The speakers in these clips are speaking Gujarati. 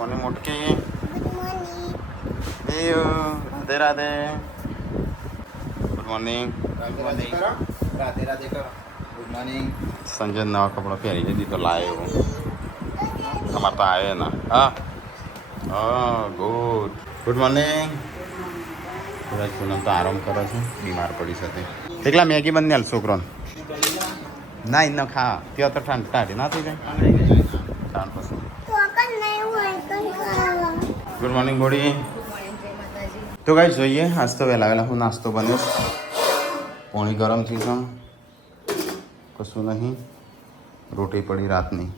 मॉर्निंग मोटकी राधे राधे गुड मॉर्निंग राधे राधे करो गुड मॉर्निंग संजय नवा कपड़ा पहरी दीदी तो लाए हो हमारे तो आए ना हाँ गुड गुड मॉर्निंग पूनम तो आराम करे છે બીમાર પડી છે એકલા મેગી બની હાલ છોકરોને ના ન ખા ત્યાં તો ઠંડી ના થઈ જાય ગુડ મોર્નિંગ બોડી તો ગાઈસ જોઈએ આજ તો વહેલા વહેલા હું નાસ્તો બન્યો પાણી ગરમ થઈ છે કશું નહીં રોટી પડી રાતની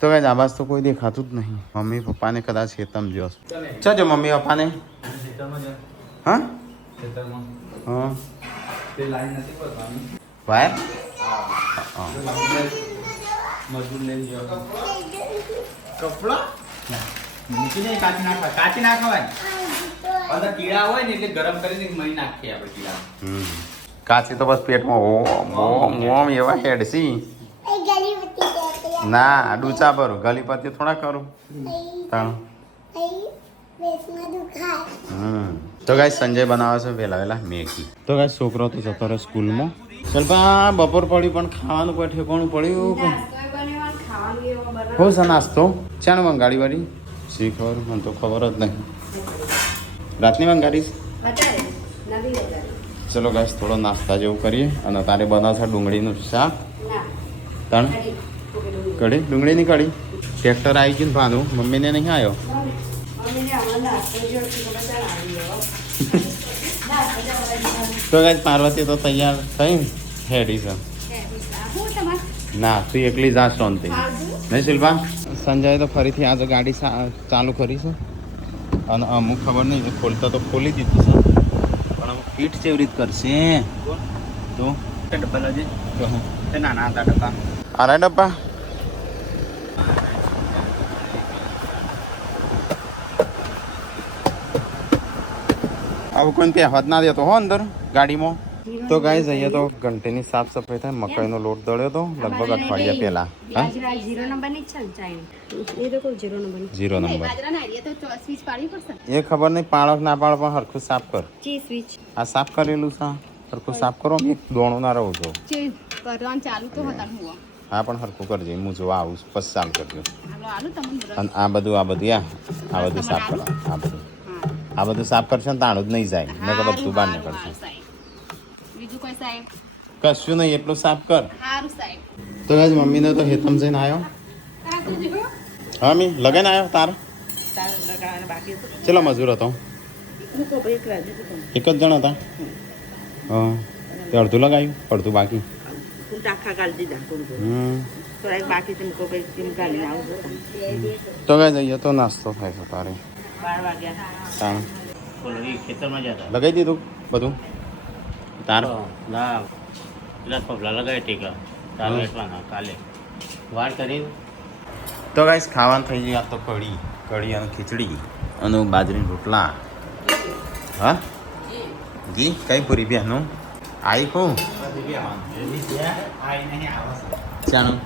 તો ગાઈસ આવાજ તો કોઈ દેખાતું જ નહીં મમ્મી પપ્પાને કદાચ ખેતમ જો ચાલો મમ્મી પપ્પાને હા હા તે લાઈન નથી પડવાની વાયર મજૂર લઈ જાઓ કપડા મૂકી દે કાચી ના ખવાય અંદર કીડા હોય ને એટલે ગરમ કરીને મહી નાખીએ આપણે કીડા કાચી તો બસ પેટમાં મોમ એવા હેડસી ના ડૂચા ભરું ગલીપતિ થોડા કરું તાણું તો ગાઈસ સંજય બનાવે છે વહેલા વહેલા મેગી તો ગાઈસ છોકરો તો જતો રહ્યો સ્કૂલમાં ચાલ પણ બપોર પડ્યું પણ ખાવાનું કોઈ ઠેકાણું પડ્યું હો છે નાસ્તો ચાણ મંગાડી વાળી શી ખબર મને તો ખબર જ નહીં રાતની મંગાડીશ ચલો ગાઈસ થોડો નાસ્તા જેવું કરીએ અને તારે બનાવશે ડુંગળીનું શાક તણ કઢી ડુંગળીની કઢી ટ્રેક્ટર આવી ગયું ને ભાંધું મમ્મીને નહીં આવ્યો તો ગાઈસ પાર્વતી તો તૈયાર થઈ હેડી છે ના તું એકલી જા શાંતિ નહીં શિલ્પા સંજય તો ફરીથી આજે ગાડી ચાલુ કરી છે અને અમુક ખબર નહીં ખોલતા તો ખોલી દીધું છે પણ અમુક ફીટ કેવી રીત કરશે તો ડબ્બા લજે નાના હતા ડબ્બા આરા ડબ્બા આવું કોઈ ત્યાં હાથ ના દેતો હો અંદર ગાડીમાં તો ગાઈસ અહીંયા તો ઘંટીની સાફ સફાઈ થાય મકાઈનો લોટ દળ્યો તો લગભગ અઠવાડિયા પહેલા જીરો નંબર એ ખબર નહીં પાળક ના પાળ પણ હરખું સાફ કર આ સાફ કરેલું છે હરખું સાફ કરો એક દોણો ના રહું છો હા પણ હરખું કરજે હું જોવા આવું પછી ચાલુ કરજો અને આ બધું સાફ કરો આ બધું સાફ કરશે ને તાણું જ નહીં જાય ને તો બધું બહાર નીકળશે કશું નહીં એટલું સાફ કર તો આજ મમ્મીને તો હેતમ જઈને આવ્યો હા મી લગાઈને આવ્યો તારો ચલો મજૂર હતો એક જ જણ હતા હા તે અડધું લગાવ્યું અડધું બાકી તો કઈ જઈએ તો નાસ્તો થાય છે તારે લગાવી દીધું બધું તાર તો ગાઈસ ખાવાનું થઈ ગયું આ તો કઢી અને ખીચડી અને બાજરીના રોટલા હા જી કઈ પૂરી બેનું आई को ચાનું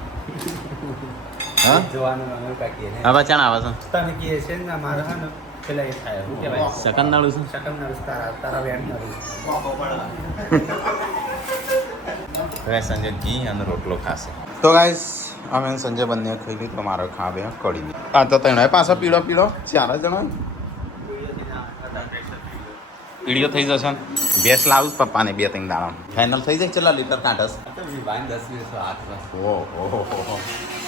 હા હવે ચાણ આવે છે તને કે છે ને મારે હા ને પેલા એ થાય હું કહેવાય શકંદાળું છે શકંદાળું તારા વેણ નડું હવે સંજય ઘી અને રોટલો ખાશે તો ગાઈસ અમે સંજય બંને ખાઈ લીધું મારો ખાવે કઢી આ તો તણે પાછો પીળો ચાર જણો પીળીઓ થઈ જશે ભેંસ લાવું પપ્પાને 2-3 દાડા ફાઇનલ થઈ જાય કેટલા લીટર કાઢસ 10-20 ઓહો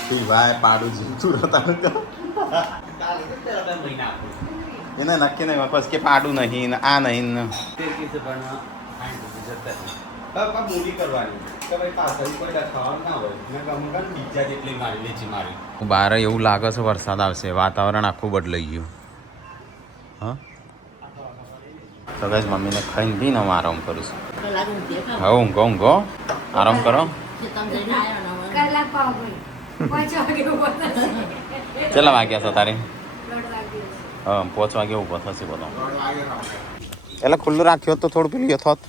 તું ભાઈ પાડું જીવતું રહેતા એને નક્કી નહીં બસ કે પાડું નહીં આ નહીં બહાર એવું લાગે છે વરસાદ આવશે વાતાવરણ આખું બદલાઈ ગયું હા તો ગાઈસ મમ્મીને ખાઈને બી હું આરામ કરું છું હા ઊંઘો આરામ કરો કેટલા વાગ્યા છો તારે 5 વાગે ઊભો થશે બધો એટલે ખુલ્લું રાખ્યો તો થોડું પેલું યથોત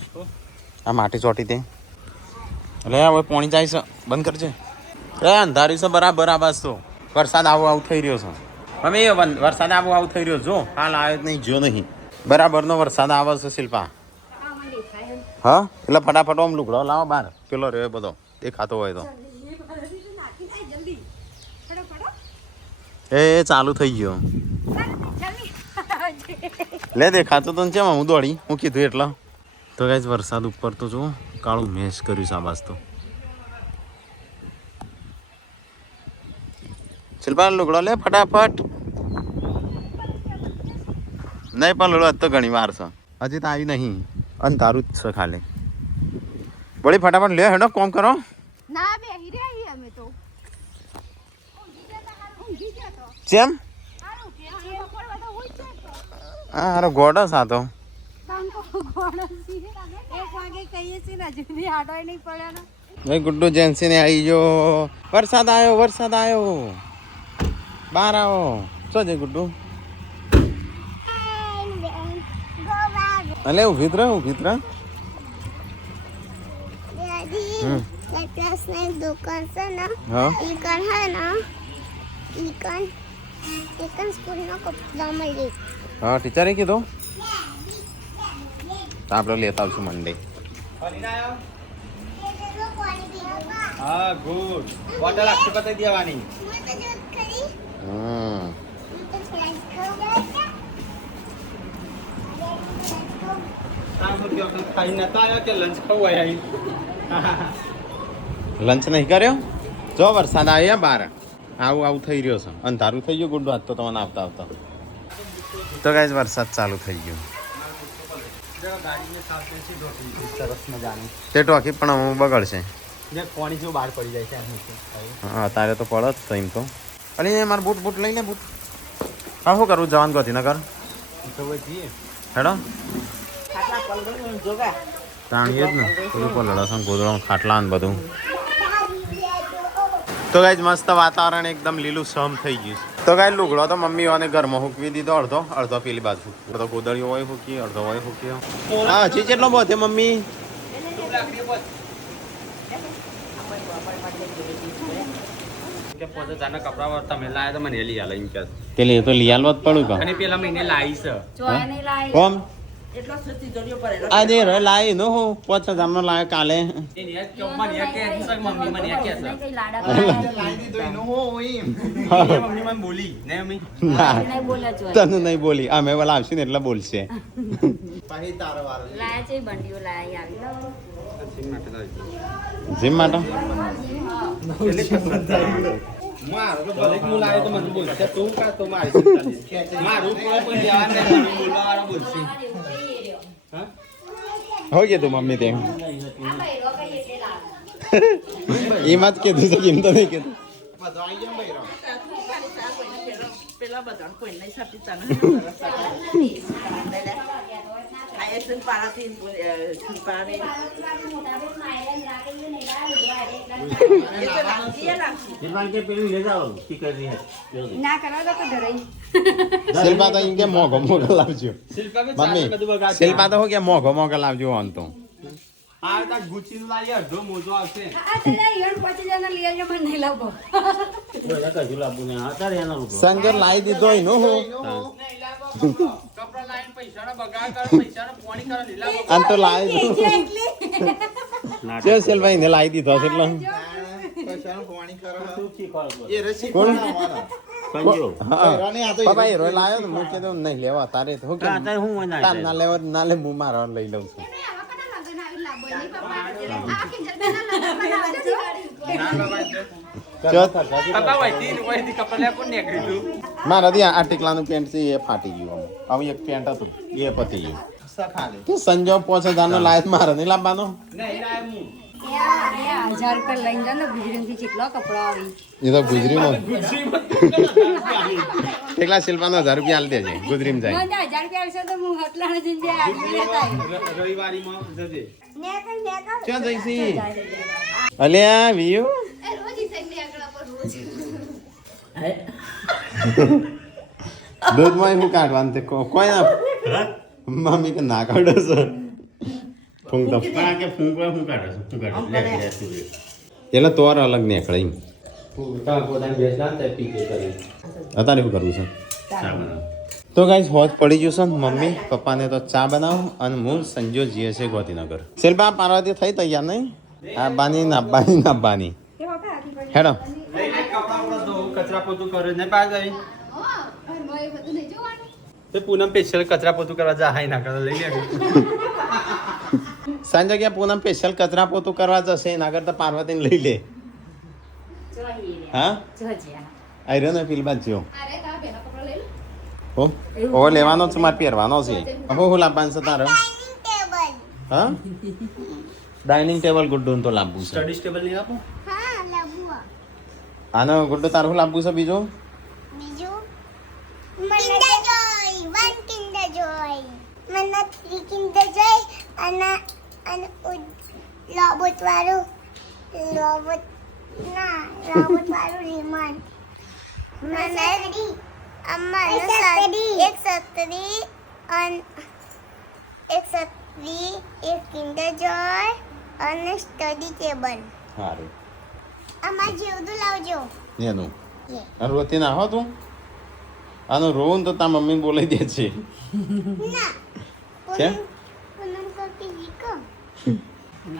આ માટી ચોટી દે એટલે હવે પાણી જાય છે બંધ કરજે અંધારી છે બરાબર આ બસ તો વરસાદ આવું થઈ રહ્યો છે મમ્મી વરસાદ આવું થઈ રહ્યો જો હાલ આવ્યો જ નહીં જો નહીં બરાબરનો વરસાદ આવે છે શિલ્પા હા એટલે ફટાફટ આમ લુગડો લાવો બહાર પેલો રહ્યો બધો દેખાતો હોય તો એ ચાલુ થઈ ગયો લે દેખાતો તો છે હું દોડી હું કીધું એટલે તો ગાઈસ વરસાદ ઉપર તો જો કાળું મેશ કર્યું શાબાશ તો શિલ્પા લુગડો લે ફટાફટ નહીં પણ લુગડો તો ઘણી વાર છે હજી તો આવી નહીં અંધારું જ છે ખાલી બળી ફટાફટ લે હેડો કોમ કરો ના બેહી રહી અમે તો ચેમ હા હારો ગોડો સાતો ભાઈ ગુડ્ડુ જેન્સી ને આવી જો વરસાદ આવ્યો બહાર આવો શું છે ગુડ્ડુ અલે ઉભી જ રહે दुकान से ना हाँ इकन है ना इकन स्कूल ना कपड़ा मળી હા ટીચરે કીધું તો આપણે લેતા આવશું મંડે હા ગુડ બોટલ આખી પતાઈ દેવાની ખાઈ નતા આવ્યા કે લંચ ખાવું આવ્યા લંચ નહીં કર્યો જો વરસાદ આવ્યા બહાર આવું થઈ રહ્યો છે અંધારું થઈ ગયું ગુડ્ડુ આજ તો તમને આવતા તો ગાઈસ વરસાદ ચાલુ થઈ ગયો સરસ મજાની તે ટોકી પણ હું બગડશે જે પાણી જેવું બહાર પડી જાય છે હા તારે તો પડે જ તો એમ તો અરે મારે બૂટ લઈને બૂટ હા શું કરું જવાનું ગાંધીનગર હેડો તાણીએ જ ને બધું પલડે ગોદડો ખાટલા ને બધું તો ગાઈસ મસ્ત વાતાવરણ એકદમ લીલું સમ થઈ ગયું તો ગાઈ લુગડો તો મમ્મીઓને ઘરમાં હૂકવી દીધો અડધો પેલી બાજુ અડધો ગોદડીઓ હોય હૂકી અડધો હોય હૂક્યો હા હજી કેટલો બધે મમ્મી કપડા તમે લાયા તો મને લઈ આલો એમ કે પેલી તો લઈ આલવા જ પડું કા અને પેલા મહિને લાવી છે કોમ આજે રે લાવી નો હું 5000 નો લાવ્યો કાલે તને નહીં બોલી અમે પેલા આવશે ને એટલે બોલશે જીમ માટે હો કીધું મમ્મી તે એમાં જ કીધું છે એમ તો નહીં કીધું પેલા બધા કોઈ નહીં સાપી તને આયે સુન પારાથી પારે શિલ્પા તો એમ કે મોઘો લાવજો મમ્મી શિલ્પા તો કે મોઘો લાવજો આમ તો સંજય લાવી દીધો એનો આમ તો લાવી દીધો શિલ્પા એને લાવી દીધો છે એટલે હીરો લાવ્યો હું કીધું નહીં લેવા તારે તો ના લેવા ના લે હું મારા લઈ લઉં છું મારા આ ટીકલાનું પેન્ટ છે એ ફાટી ગયું હવે એક પેન્ટ હતું એ પતી ગયું તો સંજો 5000 નો લાયક મારે નહીં લાવવાનો 1000 રૂપિયા લઈને જા ને ગુજરીમાંથી કેટલા કપડા આવી એ તો ગુજરીમાં ટીકલા શિલ્પાનો 1000 રૂપિયા આલી દેજે ગુજરીમાં જાય 1000 રૂપિયા આવશે તો હું હટલાને જઈને આજે લેતા રવિવારીમાં જજે ક્યાં જઈશી અલ્યા વિયુ દૂધમાં શું કાઢવાનું તે કોઈ ના મમ્મી કે ના કાઢો છો ફૂંક તો કે ફૂંક શું કાઢો છો એટલે તોર અલગ નીકળે એમ પોતાની ભેંસ ના તે પીકે કરી અત્યારે શું કરવું છે ચા બનાવો. તો ગાઈસ હોજ પડી ગયું છે ને મમ્મી પપ્પાને તો ચા બનાવો અને હું સંજો જીએ છે ગોધીનગર શિલ્પા પાર્વતી થઈ તૈયાર નહીં આબાની નાબાની હેડો લઈ લે કપડાં બપડા ધોવું, કચરા પોતું કરે ને પાસ આવી તે પૂનમ સ્પેશિયલ કચરા પોતું કરવા જા હાઈ ના કરે લઈ લે સાંજે ગયા પૂનમ સ્પેશિયલ કચરા પોતું કરવા જશે એના કરતા પાર્વતીને લઈ લે હા આયરો ને પેલી બાજુ હો ઓ લેવાનો છે મારે પહેરવાનો છે હો હું લાવવાનું છે તારે હા ડાઇનિંગ ટેબલ ગુડ્ડું તો લાવવું છે સ્ટડી ટેબલ નહીં આપો હા લાબુ આનો ગુડ્ડુ તારે શું લાવવું છે બીજું બીજું કિન્ડર જોય વન કિન્ડર જોય મને 3 કિન્ડર જોય અને રોબોટ વાળું રિમોટ મને અમ્મા એક છત્રી એક કિન્ડર જોય અને સ્ટડી ટેબલ સારું અમાર જેવડું લાવજો એનું રોતી ના હો તું આનું રોવું તો તાર મમ્મી બોલાઈ દે છે ના કેમ? પૂનમ કાકી હીકો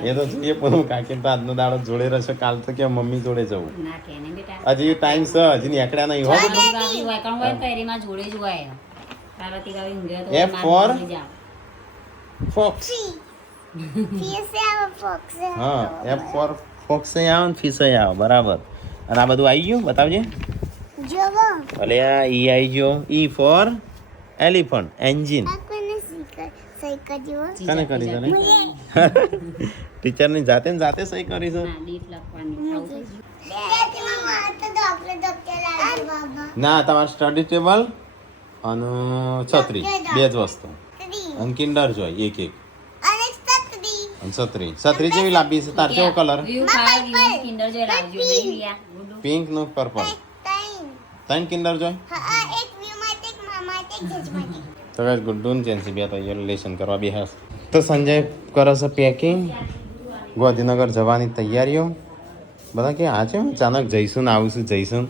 એ તો જોઈએ પણ કાકી આજનો દાડો જોડે રહેશે કાલ તો કે મમ્મી જોડે જવું હજી ટાઈમ છે હજી નીકળ્યા નહીં હો F for ફોક્સ ફીસે આવો ફોક્સ હા એફ ફોર ફોક્સ આવે ને ફિશ આવે બરાબર અને આ બધું આવી ગયું બતાવજે જોવો ભલે આ ઈ આવી ગયો ઈ ફોર એલિફન્ટ એન્જિન આ કોને સહી કરજો કાને કરી તને ટીચર ની જાતે ને જાતે સહી કરી છે ના તમારે સ્ટડી ટેબલ અને છત્રી બે જ વસ્તુ અને કિન્ડર જોઈ એક અને છત્રી જેવી લાંબી છે તાર કેવો કલર પિંક નું પર્પલ ત્રણ કિન્ડર જોઈ તો ગાઈસ ગુડ્ડુ ને જેન્સી બે તૈયાર લેશન કરવા બેહસ તો સંજય કરે છે પેકિંગ ગાંધીનગર જવાની તૈયારીઓ બધા કે આ છે અચાનક જઈશું ને આવીશું જઈશું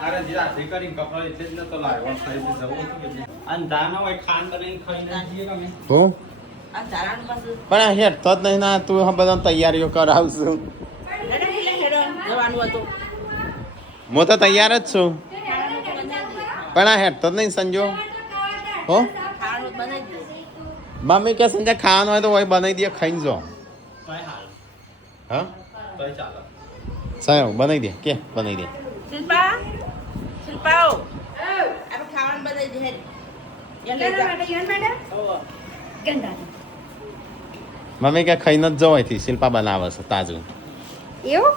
અરે જે રાત્રે કરીને કપડા એટલે જ નતો લાવ્યો ખાઈ જવું હતું કે અને દાના હોય ખાન કરીને ખાઈને જઈએ તમે તો આ ધારાનું પાછું પણ આ હેડ તો જ નહીં ના તું આ બધા તૈયારીઓ કરાવશું જવાનું હતું હું તો તૈયાર જ છું પણ આ હેડ તો જ નહીં સંજો હો ખાવાનું બનાવી દે મમ્મી કે સંજય ખાવાનું હોય તો હોય બનાવી દે ખાઈને જો તોય હાલ હા તોય ચાલો સાહેબ બનાવી દે કે બનાવી દે શિલ્પા આપણે ખાવાનું બનાવી દે હેડ મમ્મી કે ખાઈને જ જવાય થી શિલ્પા બનાવે છે તાજું એવું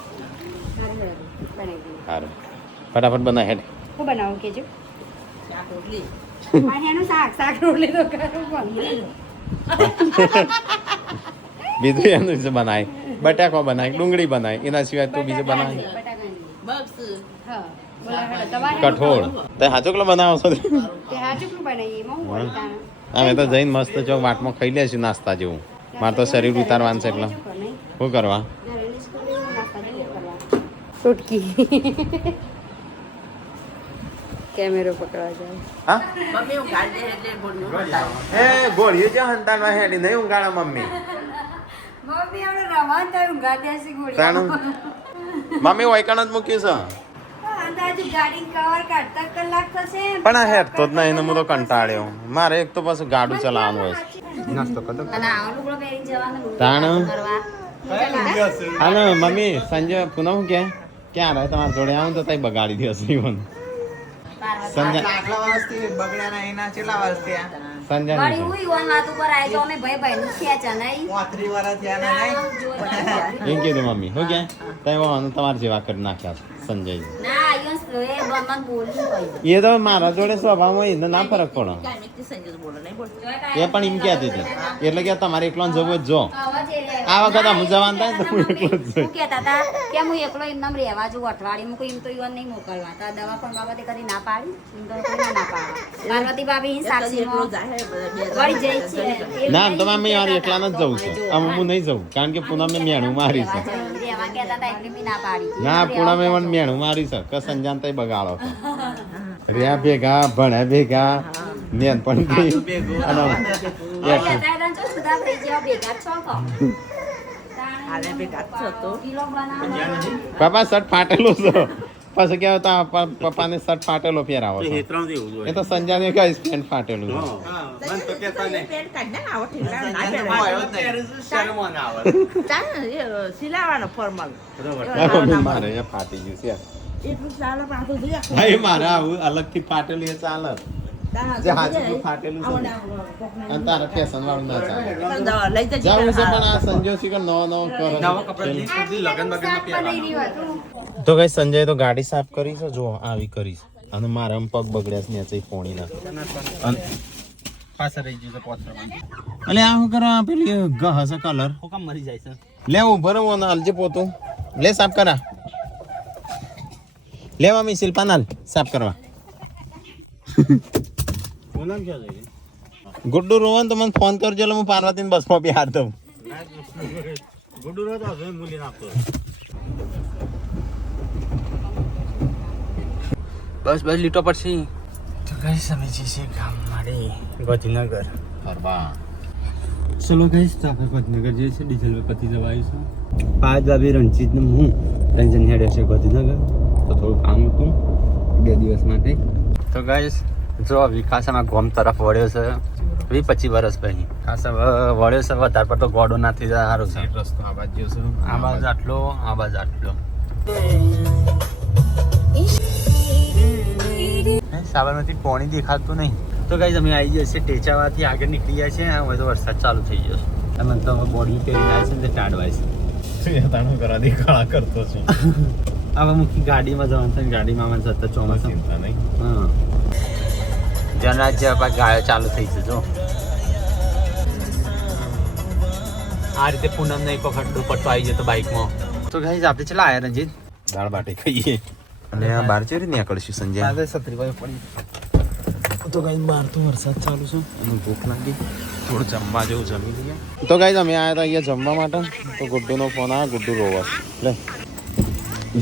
સારું ફટાફટ બનાવ હેડ હું બનાવું કેજો શાક રોટલી એનું શાક રોટલી તો કરું પણ બીજું એનું જ બનાય બટાકો બનાય ડુંગળી બનાય એના સિવાય તું બીજું બનાય બગ્સ હા બોલા તમારે કઠોળ તે હાચુકલો બનાવો છો તે હાચુકલું બનાવીએ એમાં હું વળતાના અમે તો જઈને મસ્ત ચોક વાટમાં ખાઈ લેશું નાસ્તા જેવું મારે તો શરીર ઉતારવાનું છે એટલે શું કરવા ટોટકી કેમેરો પકડવા જાય હા મમ્મી હું ગાડી દે એટલે બોલનું એ ગોળીઓ જે હંતામાં હેડી નહીં ઊંઘાડા મમ્મી મમ્મી આપણે રવાન થાય ઊંઘા દેસી ગોળી તાણું મમ્મી વૈકણ જ મૂક્યું છે અંદાજે ગાડી કવર કાઢતા કલાક થશે પણ આ હેડ તો જ નહીં એને હું તો કંટાળ્યો મારે એક તો પાછું ગાડું ચલાવવાનું હોય નાસ્તો કર દો અને આવો લુગડો પહેરીને જવાનું તાણ કરવા હાલો મમ્મી સંજય પુનઃ હું ક્યાં રહે તમારા જોડે આવું તો તઈ બગાડી દે જીવન સંજય આટલા વર્ષથી બગડ્યાના એના કેટલા વર્ષ થયા સંજય વળી હું ઈવન વાત ઉપર આય તો અમે ભાઈ ભાઈ નું ખેંચા નહીં 35 વર્ષ થયા ને નહીં એમ કીધું મમ્મી હું ક્યાં તઈ વાનું તમારે જેવા કરી નાખ્યા સંજય ના ઈવન એ મન બોલ્યું કઈ એ તો મારા જોડે સ્વભાવમાં એને ના ફરક પડે કાંઈ મેં સંજય બોલો નહીં બોલ એ પણ એમ કહેતી હતી એટલે કે તમારે એકલો જવું જ જો આ વખત અમુ જવાનું થાય ને તો હું એકલો જ શું કહેતા હતા કે હું એકલો એમનામ રહેવા જઉં અઠવાડિયે મૂકું એમ તો ઈવન નહીં મોકલવા તા દવા પણ બાબતે કદી ના પાડી એમ તો કોઈ ના પાડે પાર્વતી ભાભી એકલો સાક્ષીમાં જાય વળી જઈ છે ના તો મમ્મી યાર એકલા જ જવું છે આમ હું નહીં જવું કારણ કે પૂનમ મેં મેણું મારી છે રહેવા ના કહેતા હતા એટલે મેં ના પાડી. ના પૂનમે મને મેણું મારી છે કે સંજાન તઈ બગાડો છે. રહ્યા ભેગા ભણે ભેગા નેન પણ ગઈ અને એટલે અત્યારે તો સુધા થઈ ગયા ભેગા જ છો કહો. આલે ભેગા જ છો તો. કિલો બનાવો. પાપા શર્ટ ફાટેલો છે પછી કેવું તા પપ્પાને શર્ટ ફાટેલો પહેરાવો છે એ તો સંજાને કઈ પેન્ટ ફાટેલું છે પેન્ટ કાઢ ને આવો ઠેલા ના પહેરવાનું. ચાલ ને, એ સિલાવાનો ફોર્મલ. મારે એ ફાટી ગયું છે એટલું ચાલે પણ આ તો જોઈએ. હા એ મારે આવું અલગથી ફાટેલું એ ચાલે જે હાથથી ફાટેલું છે ને. અને તારે ફેશન વાળું ના ચાલે લઈ જજે. જાવું છે પણ આ સંજય શિખર નવો કરો તો કઈ સંજય તો ગાડી સાફ કરી છે જો આવી કરી છે અને મારા પગ બગડ્યા છે નેચે પોણીના પાછળ રહી ગયું છે પોથરમાં. અલે આ શું કરવા પેલી ગહ હશે કલર હું કામ મરી જાય છે? લે ઉભો રહો ને હાલજે પોતું લે સાફ કરા લે મમ્મી શિલ્પા નાલ સાફ કરવા બોલામ ક્યાં જઈ? ગુડ્ડુ રોવન તો મને ફોન કરજો એટલે હું પાર્વતીને બસમાં બિહાર દઉં ગુડુ રહો તો હવે મૂલી નાખતો. બસ બસ લીટો પડશે. તો કઈ સમજી છે ગામ મારી ગોધીનગર ફરવા ચલો કઈ તો આપણે ગોધીનગર જઈએ છીએ. ડીઝલ પતી જવા આવીશું. પાંચ ભાભી રણજીત ને હું રંજન હેડે છે ગોધીનગર. તો થોડું કામ હતું 2 દિવસ માટે. તો ગાઈસ જો વિકાસામાં ગોમ તરફ વળ્યો છે 20-25 વર્ષ પછી ખાસા વળ્યો છે. વધારે પડતો ગોડો ના થઈ જાય સારું છે. રસ્તો આ બાજુ છે આ બાજુ આટલો આ બાજુ આટલો. સાબરમતી પોણી દેખાતું નહીં. તો ગાઈસ અમે આવી જશે ટેચાવાથી આગળ નીકળી જાય છે. હવે તો વરસાદ ચાલુ થઈ ગયો છે. તમે તો બોડી પહેરીને આવે છે ને તે ટાઢવાય છે. તાણું કરા દે કાળા કરતો છું હવે મુખ્ય ગાડીમાં જવાનું છે. ગાડીમાં મને સતત ચોમાસા ચિંતા નહીં હા જનરાજ્ય ગાયો ચાલુ થઈ છે જો. આ રીતે પૂનમ નહીં પકડ દુપટ્ટો આવી જતો બાઇકમાં. તો ગાઈસ આપણે ચલા આયા રંજીત દાળ બાટી ખાઈએ અને આ બાર ચેરી નીકળશું સંજય સત્રી વાગે પડી. તો ગાઈસ બહાર તો વરસાદ ચાલુ છે અને ભૂખ લાગી થોડું જમવા જેવું જમી લઈએ. તો ગાઈસ અમે આવ્યા હતા અહીંયા જમવા માટે. તો ગુડ્ડુનો ફોન આવ્યો. ગુડ્ડુ રોવા લે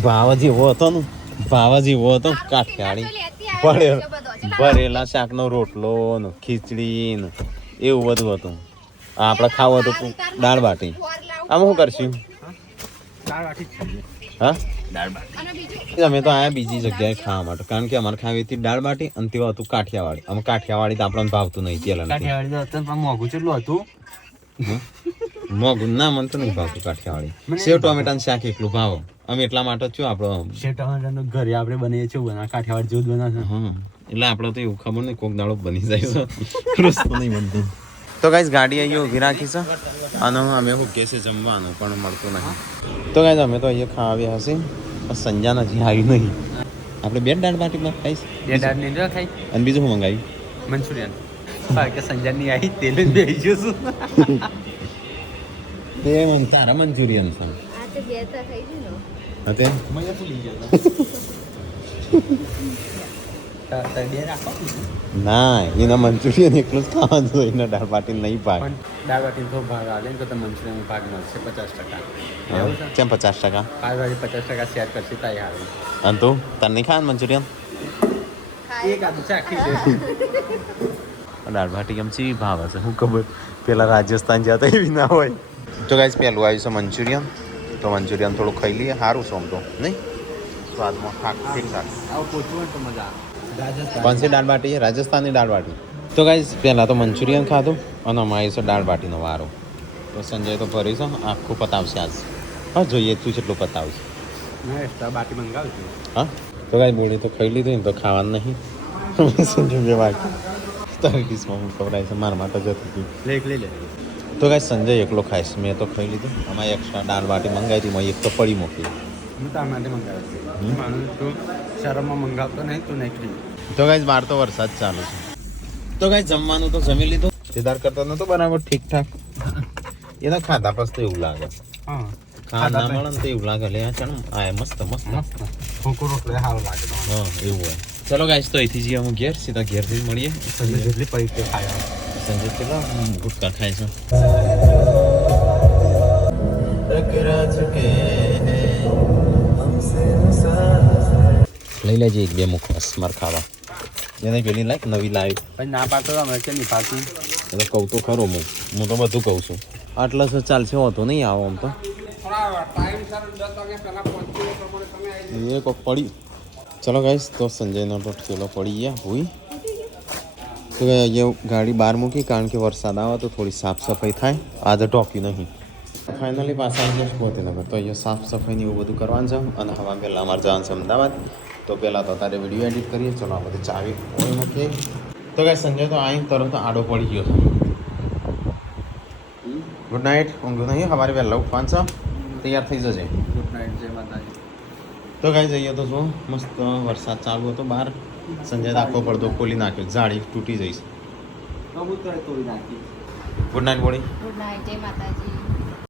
ભાવ જેવો હતો ને ભાવ જેવો હતો કાઠિયાવાડી ભરેલા શાકનો રોટલો ને ખીચડી ને એવું બધું હતું. આપણે ખાવું હતું દાળ બાટી. આમ શું કરશું હા અમે તો આયા બીજી જગ્યાએ ખાવા માટે કારણ કે અમારે ખાવી હતી દાળ બાટી અને તેવા હતું કાઠિયાવાડી. અમે કાઠિયાવાડી તો આપણને ભાવતું નહીં પેલા કાઠિયાવાડી તો હતું પણ મોંઘું કેટલું હતું. મોંઘું ના મને તો નહીં ભાવતું કાઠિયાવાડી. સેવ ટોમેટાનું શાક એટલું ભાવ અમે એટલા માટે છું આપણો સેવ ટમાટરનું ઘરે આપણે બનાવીએ છીએ બના કાઠિયાવાડી જેવું જ બનાવશે. હા એટલે આપણે તો એવું ખબર નહીં કોક દાડો બની જાય છે રસ્તો નહીં બનતું. તો ગાઈસ ગાડી અહીંયા ઊભી રાખી છે અને અમે શું કહે છે જમવાનું પણ મળતું નહીં. તો ગાઈસ અમે તો અહીંયા ખાવા હશે સંજાન હજી આવી નહીં. આપણે 2 દાળ બાટીમાં ખાઈશ 2 દાળ ની જો ખાઈ અને બીજું શું મંગાવ્યું મંચુરિયન. કે સંજયની આવી તેલ જ બેસી જશું. તે તારા મંચુરિયન છે આ તો બે તો થઈ ગયું ને. હતે મને ભૂલી ગયો. બે રાખો ના એના મંચુરિયન એકલું જ ખાવાનું હોય એના દાળ બાટી નહીં ભાગ પણ દાળ બાટી તો ભાગ આવે ને તો તમે મંચુરિયન ભાગ મળશે 50%. એવું છે કેમ 50%? 5 વાગે 50% શેર કરશે તાઈ આવે. અને તું તાર નહીં ખાવાનું મંચુરિયન એક આદુ ચાખી લે. દાળ બાટી કેમ ચી ભાવ હશે હું ખબર પેલા રાજસ્થાન જતા એવી ના હોય. તો ગાઈસ પહેલું આવ્યું છે મંચુરિયન. તો મંચુરિયન થોડું ખાઈ લઈએ સારું છે આમ તો નહીં સ્વાદમાં ઠીક ઠાક. આવું પૂછવું હોય તો મજા આવે. कौन सी दाल बाटी है राजस्थानी दाल बाटी. तो गाइस પહેલા તો મંચુરિયન ખાધું અને અમારી છે દાળ બાટીનો વારો. તો સંજય તો ભરી છે આખું પતાવશે આજ. હા જોઈએ તું કેટલું પતાવશે. ના એક્સ્ટ્રા બાટી મંગાવજો. હા તો ગાઈસ બોડી તો ખાઈ લીધી ને તો ખાવાનું નહીં. સંજય બે બાકી તારી ડીશમાં હું ખવડાય છે મારા માટે જતી હતી. લઈ લે. તો ગાઈસ સંજય એકલો ખાઈશ મેં તો ખાઈ લીધું. અમારે એક્સ્ટ્રા દાળ બાટી મંગાવી હતી મેં એક તો પડી મોકલી. હું તારા માટે મંગાવ્યો છે. માનું તું શરમમાં મંગાવતો નહીં તું નહીં ખાઈ. તો ગાઈસ બહાર તો વરસાદ ચાલુ છે. તો ગાઈસ જમવાનું તો જમી લીધું. સિદ્ધાર્થ કરતો નતો બરાબર ઠીક ઠાક. એના ખાધા પછી તો એવું લાગે હા ખાવા ના મળે ને તો એવું લાગે લે ચાલ આ મસ્ત મસ્ત ભૂકો રોટલો સારો લાગે. હા એવું હોય. ચલો ગાઈસ તો અહીંથી જઈએ હું ઘેર સીધા ઘેરથી જ મળીએ. સંજય જેટલી પૈકી ખાયા સંજય કેટલા ગુટકા ખાય છે. લઈ લેજે એક બે મુખવાસ માર ખાવા એને પેલી લાઈક નવી લાવી પછી ના પાડતો તો અમે કેમ નહીં પાડતું એ તો કહું તો ખરો હું તો બધું કહું છું આટલા તો ચાલશે હોતો નહીં આવો આમ તો એ કોક પડી ચલો ગાઈસ તો સંજયનો તો ઠેલો પડી ગયા ભૂઈ તો અહીંયા ગાડી બહાર મૂકી કારણ કે વરસાદ આવે તો થોડી સાફ સફાઈ થાય આજે ટોક્યું નહીં ફાઇનલી પાછા આવી જશે પોતેનગર તો અહીંયા સાફ સફાઈને એવું બધું કરવાનું છે અને હવા પહેલાં અમારે જવાનું છે અમદાવાદ તો પહેલાં તો તારે વિડીયો એડિટ કરીએ ચલો આ બધું ચાવી ઓય મૂકીએ તો કાંઈ સંજય તો અહીં તરત આડો પડી ગયો છે ગુડ નાઇટ ઊંઘ નહીં સવારે વહેલા ઉઠવાનું છે તૈયાર થઈ જશે ગુડ નાઇટ જય માતાજી તો કાંઈ જઈએ તો જો મસ્ત વરસાદ ચાલુ હતો બહાર સંજય આખો પડદો ખોલી નાખ્યો જાળી તૂટી જઈશ કબૂતર તોડી નાખી good night body good night જય માતાજી